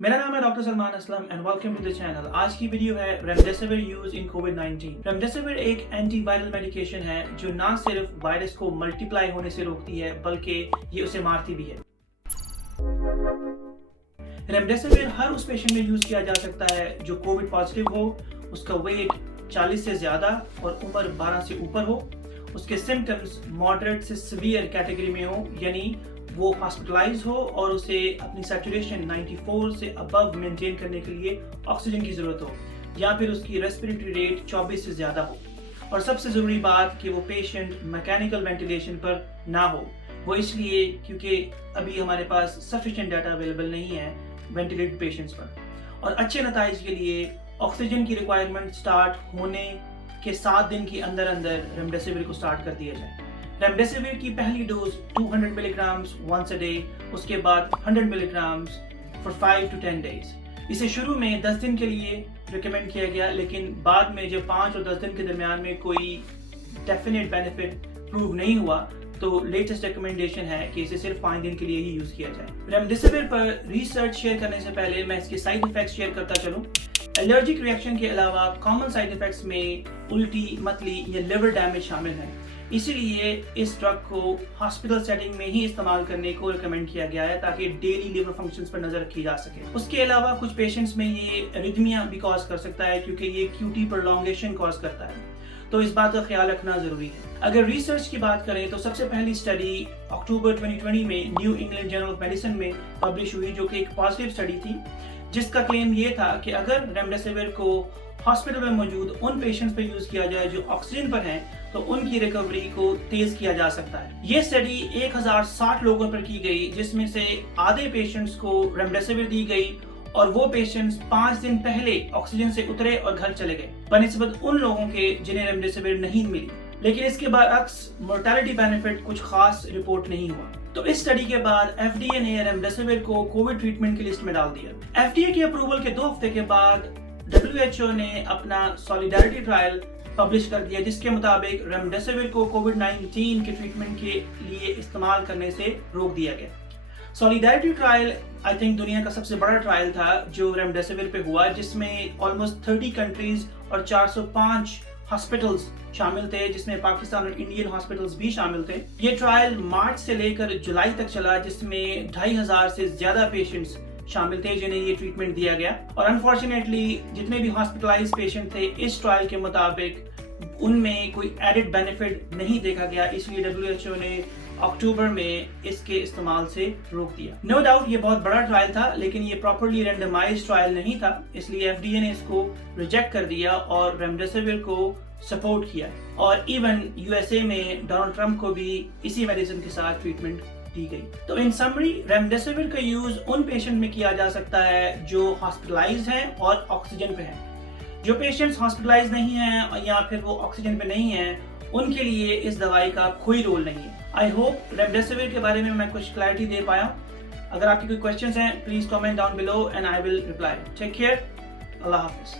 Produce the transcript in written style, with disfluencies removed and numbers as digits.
मेरा नाम है doctor Salman Aslam and welcome to the channel. आज की वीडियो है रेमडेसिविर यूज इन कोविड-19। रेमडेसिविर एक एंटीवायरल मेडिकेशन है जो ना सिर्फ वायरस को मल्टीप्लाई होने से रोकती है बल्कि ये उसे मारती भी है। रेमडेसिविर हर उस पेशेंट में यूज किया जा सकता है जो कोविड पॉजिटिव हो, उसका वेट 40 से ज्यादा और उम्र 12 से ऊपर हो, उसके सिम्टम्स मॉडरेट से सीवियर कैटेगरी में हो, यानी वो हॉस्पिटलाइज हो और उसे अपनी सैचुरेशन 94 से अबव मेंटेन करने के लिए ऑक्सीजन की जरूरत हो, या फिर उसकी रेस्पिरेटरी रेट 24 से ज्यादा हो, और सबसे जरूरी बात कि वो पेशेंट मैकेनिकल वेंटिलेशन पर ना हो। वो इसलिए क्योंकि अभी हमारे पास सफिशिएंट डाटा अवेलेबल नहीं है वेंटिलेटेड पेशेंट्स पर। और अच्छे नताइज के लिए ऑक्सीजन की रिक्वायरमेंट स्टार्ट होने के 7 दिन के अंदर अंदर रेमडेसिविर को स्टार्ट कर दिया जाए। रेमडेसिविर की पहली dose 200 milligrams once a day, उसके बाद 100 मिलीग्राम्स फॉर 5 to 10 डेज। इसे शुरू में 10 दिन के लिए रिकमेंड किया गया, लेकिन बाद में जब 5 और 10 दिन के दरमियान में कोई डेफिनेट बेनिफिट प्रूव नहीं हुआ तो लेटेस्ट रिकमेंडेशन है कि इसे सिर्फ 5 दिन के लिए ही यूज किया जाए। रेमडेसिविर पर रिसर्च शेयर करने से पहले मैं इसके साइड इफेक्ट्स शेयर करता चलूं। एलर्जिक रिएक्शन के अलावा कॉमन साइड इफेक्ट्स में उल्टी, मतली या लिवर डैमेज शामिल है। इसीलिए इस ड्रग को हॉस्पिटल सेटिंग में ही इस्तेमाल करने को रिकमेंड किया गया है ताकि डेली लिवर फंक्शंस पर नजर रखी जा सके। उसके अलावा कुछ पेशेंट्स में ये एरिथमिया भी कॉज कर सकता है क्योंकि ये क्यूटी प्रोलॉन्गेशन कॉज करता है, तो इस बात का ख्याल रखना जरूरी है। अगर रिसर्च की बात करें तो सबसे पहली स्टडी अक्टूबर 2020 में new England journal of medicine में पब्लिश हुई, जो कि एक पॉजिटिव स्टडी थी, जिसका क्लेम ये था कि अगर रेमडेसिविर को हॉस्पिटल में मौजूद उन पेशेंट्स पर यूज किया जाए जो ऑक्सीजन पर हैं तो उनकी रिकवरी को तेज किया जा सकता है। ये स्टडी 1060 लोगों पर की गई, जिसमें से आधे पेशेंट्स को रेमडेसिविर दी गई और वो पेशेंट्स 5 दिन पहले ऑक्सीजन से उतरे और घर चले गए बनिस्बत उन लोगों के जिन्हें रेमडेसिविर नहीं मिली। लेकिन इसके बरअक्स मोर्टेलिटी बेनिफिट कुछ खास रिपोर्ट नहीं हुआ। तो इस स्टडी के बाद एफडीए ने रेमडेसिविर को कोविड ट्रीटमेंट की लिस्ट में डाल दिया। एफडीए के अप्रूवल के 2 हफ्ते के बाद WHO ने अपना सॉलिडारिटी ट्रायल पब्लिश कर दिया, जिसके मुताबिक रेमडेसिविर को कोविड-19 के ट्रीटमेंट के लिए इस्तेमाल करने से रोक दिया गया। सॉलिडारिटी ट्रायल आई थिंक दुनिया का सबसे बड़ा ट्रायल था जो रेमडेसिविर पे हुआ, जिसमें ऑलमोस्ट 30 कंट्रीज और 405 हॉस्पिटल्स शामिल थे, जिसमें पाकिस्तान और इंडियन हॉस्पिटल्स भी शामिल थे। ये ट्रायल मार्च से लेकर जुलाई तक चला, जिसमें 2500 से ज्यादा पेशेंट्स शामिल थे जिन्हें ये ट्रीटमेंट दिया गया। और अनफॉर्चुनेटली जितने भी हॉस्पिटलाइज्ड पेशेंट थे इस ट्रायल के मुताबिक उनमें कोई एडेड बेनिफिट नहीं देखा गया, इसलिए WHO ने अक्टूबर में इसके इस्तेमाल से रोक दिया। नो डाउट ये बहुत बड़ा ट्रायल था, लेकिन ये प्रॉपर्ली रैंडमाइज्ड ट्रायल नहीं था, इसलिए FDA ने इसको रिजेक्ट कर दिया और रेमडेसिविर को सपोर्ट किया। और इवन USA में डोनाल्ड ट्रंप को भी इसी मेडिसिन के साथ ट्रीटमेंट दी गई। तो इन समरी रेमडेसिविर का यूज उन पेशेंट में किया जा सकता है जो हॉस्पिटलाइज हैं और ऑक्सीजन पे हैं। जो पेशेंट्स हॉस्पिटलाइज नहीं हैं या फिर वो ऑक्सीजन पे नहीं हैं, उनके लिए इस दवाई का कोई रोल नहीं है। आई होप रेमडेसिविर के बारे में मैं कुछ क्लैरिटी दे पाया। अगर आपके कोई क्वेश्चंस हैं please comment down below and I will reply. Take care, अल्लाह हाफिज।